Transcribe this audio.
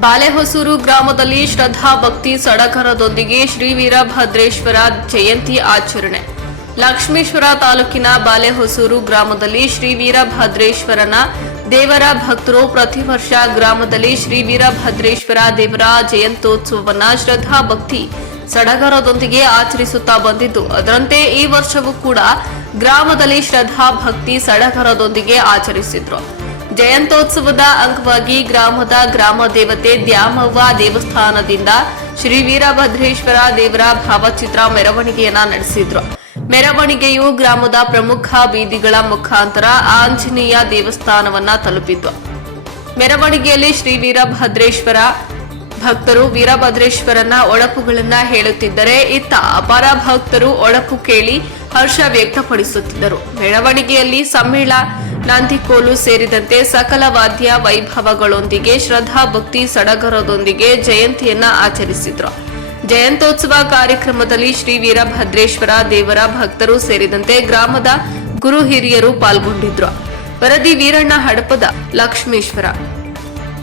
ಬಾಲೆಹೊಸೂರು ಗ್ರಾಮದಲ್ಲಿ ಶ್ರದ್ಧಾ ಭಕ್ತಿ ಸಡಗರದೊಂದಿಗೆ ಶ್ರೀ ವೀರಭದ್ರೇಶ್ವರ ಜಯಂತಿ ಆಚರಣೆ. ಲಕ್ಷ್ಮೇಶ್ವರ ತಾಲೂಕಿನ ಬಾಲೆಹೊಸೂರು ಗ್ರಾಮದಲ್ಲಿ ಶ್ರೀ ವೀರಭದ್ರೇಶ್ವರನ ದೇವರ ಭಕ್ತರು ಪ್ರತಿ ವರ್ಷ ಗ್ರಾಮದಲ್ಲಿ ಶ್ರೀ ವೀರಭದ್ರೇಶ್ವರ ದೇವರ ಜಯಂತ್ಯೋತ್ಸವವನ್ನು ಶ್ರದ್ಧಾ ಭಕ್ತಿ ಸಡಗರದೊಂದಿಗೆ ಆಚರಿಸುತ್ತಾ ಬಂದಿದ್ದು. ಅದರಂತೆ ಈ ವರ್ಷವೂ ಕೂಡ ಗ್ರಾಮದಲ್ಲಿ ಶ್ರದ್ಧಾ ಭಕ್ತಿ ಸಡಗರದೊಂದಿಗೆ ಆಚರಿಸಿದ್ರು. ಜಯಂತ್ಯೋತ್ಸವದ ಅಂಗವಾಗಿ ಗ್ರಾಮದ ಗ್ರಾಮ ದೇವತೆ ದ್ಯಾಮವ್ವ ದೇವಸ್ಥಾನದಿಂದ ಶ್ರೀ ವೀರಭದ್ರೇಶ್ವರ ದೇವರ ಭಾವಚಿತ್ರ ಮೆರವಣಿಗೆಯನ್ನ ನಡೆಸಿದ್ರು. ಮೆರವಣಿಗೆಯು ಗ್ರಾಮದ ಪ್ರಮುಖ ಬೀದಿಗಳ ಮುಖಾಂತರ ಆಂಜನೇಯ ದೇವಸ್ಥಾನವನ್ನ ತಲುಪಿತು ಮೆರವಣಿಗೆಯಲ್ಲಿ ಶ್ರೀ ವೀರಭದ್ರೇಶ್ವರ ಭಕ್ತರು ವೀರಭದ್ರೇಶ್ವರನ ಒಳಪುಗಳನ್ನ ಹೇಳುತ್ತಿದ್ದರೆ, ಇತ್ತ ಅಪಾರ ಭಕ್ತರು ಒಳಪು ಕೇಳಿ ಹರ್ಷ ವ್ಯಕ್ತಪಡಿಸುತ್ತಿದ್ದರು. ಮೆರವಣಿಗೆಯಲ್ಲಿ ಸಮ್ಮೇಳ, ನಂದಿಕೋಲು ಸೇರಿದಂತೆ ಸಕಲ ವಾದ್ಯ ವೈಭವಗಳೊಂದಿಗೆ ಶ್ರದ್ಧಾ ಭಕ್ತಿ ಸಡಗರದೊಂದಿಗೆ ಜಯಂತಿಯನ್ನ ಆಚರಿಸಿದ್ರು. ಜಯಂತೋತ್ಸವ ಕಾರ್ಯಕ್ರಮದಲ್ಲಿ ಶ್ರೀ ವೀರಭದ್ರೇಶ್ವರ ದೇವರ ಭಕ್ತರು ಸೇರಿದಂತೆ ಗ್ರಾಮದ ಗುರು ಹಿರಿಯರು ಪಾಲ್ಗೊಂಡಿದ್ರು. ವರದಿ ವೀರಣ್ಣ ಹಡಪದ ಲಕ್ಷ್ಮೇಶ್ವರ.